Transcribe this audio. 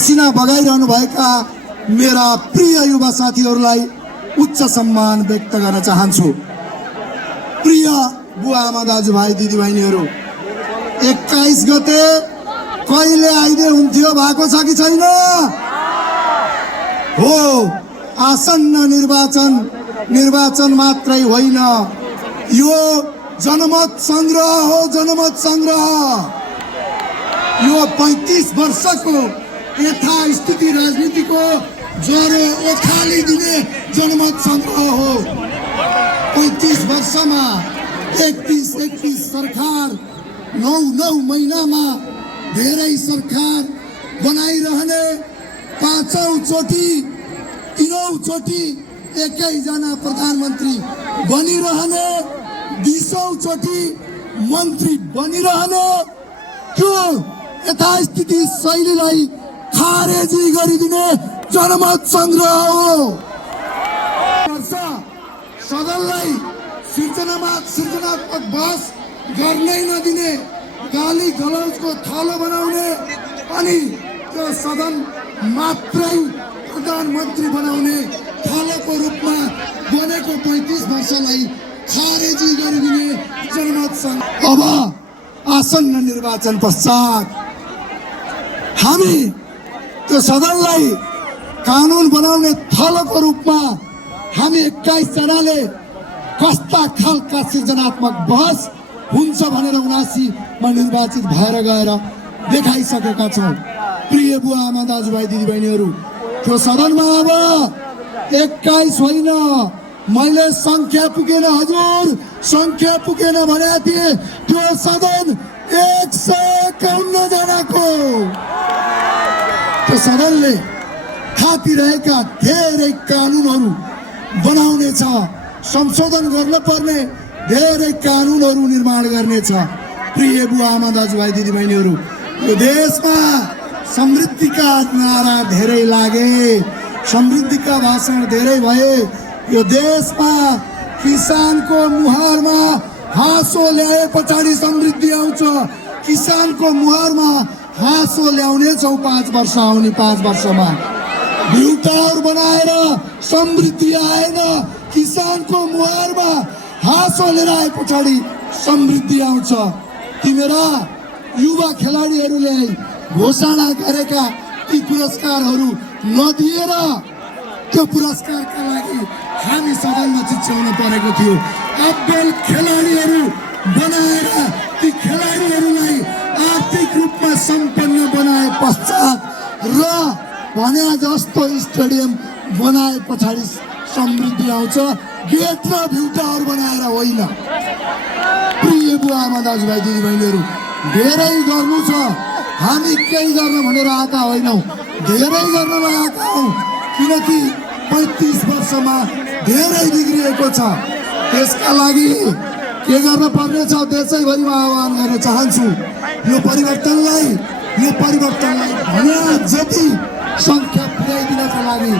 पसिना बगाइरहनु भएका मेरा प्रिय युवा साथीहरूलाई उच्च सम्मान व्यक्त गर्न चाहन्छु। प्रिय बुवा आमा दाजुभाइ दिदीबहिनीहरू, 21 गते कहिले आइदिए हुन्थ्यो भएको छ कि छैन? हो, आसन्न निर्वाचन मात्रै होइन, यो जनमत संग्रह हो। जनमत संग्रह यो 35 वर्षको यथास्थिति राजनीतिको ज्वरो ओखालिदिने जनमत संग्रह हो। 35 वर्षमा 31 सरकार, 9 महिनामा धेरै सरकार बनाइरहने, 5औं चोटि 3औं चोटि एकैजना प्रधानमन्त्री बनिरहने, 20औं चोटि मन्त्री बनिरहने, त्यो यथास्थिति शैलीलाई खारेजी गरिदिने जनमत संग्रह हो। सदनलाई सृजनात्मक बहस गर्नै नदिने, गाली गलौजको थलो बनाउने अनि त्यो सदन मात्रै प्रधानमन्त्री बनाउने थलोको रूपमा बनेको 35 वर्षलाई खारेजी गरिदिने जनमत संग्रह। अब आसन्न निर्वाचन पश्चात हामी त्यो सदनलाई कानुन बनाउने थलोको रूपमा हामी 21 जनाले कस्ता खालका सृजनात्मक बहस हुन्छ भनेर 79मा निर्वाचित भएर गएर देखाइसकेका छौँ। प्रिय बुवा आमा दाजुभाइ दिदीबहिनीहरू, त्यो सदनमा अब 21 होइन, मैले संख्या पुगेन हजुर, संख्या पुगेन भनेको थिएँ। त्यो सदन 151 जनाको। त्यो सदनले खातिरहेका धेरै कानुनहरू बनाउनेछ, संशोधन गर्न पर्ने धेरै कानुनहरू निर्माण गर्नेछ। प्रिय बुवा आमा दाजुभाइ दिदीबहिनीहरू, यो देशमा समृद्धिका नारा धेरै लागे, समृद्धिका भाषण धेरै भए। यो देशमा किसानको मुहारमा हाँसो ल्याए पछाडि समृद्धि आउँछ। किसानको मुहारमा हाँसो ल्याउनेछौँ 5 वर्ष, आउने 5 वर्षमा भ्युटार बनाएर समृद्धि आएन। किसानको मुहारमा हाँसो लिएर आए पछाडि समृद्धि आउँछ। तिमेरा युवा खेलाडीहरूले घोषणा गरेका ती पुरस्कारहरू नदिएर त्यो पुरस्कारका लागि हामी सदनमा चिच्याउन परेको थियो। अब्बल खेलाडीहरू बनाएर ती खेलाडीहरूलाई आर्थिक रूपमा सम्पन्न बनाए पश्चात र भने जस्तो स्टेडियम बनाए पछाडि समृद्धि आउँछ, गेट र भ्युटार बनाएर होइन। प्रिय बुवा आमा दाजुभाइ दिदीबहिनीहरू, धेरै गर्नु छ। हामी केही गर्न भनेर आएका होइनौँ, धेरै गर्नलाई आएका हौँ। किनकि 35 वर्षमा धेरै बिग्रिएको छ। त्यसका लागि के गर्न पर्ने छ देशैभरिमा आह्वान गर्न चाहन्छु। यो परिवर्तनलाई भने जति संख्या पुर्याइदिनका लागि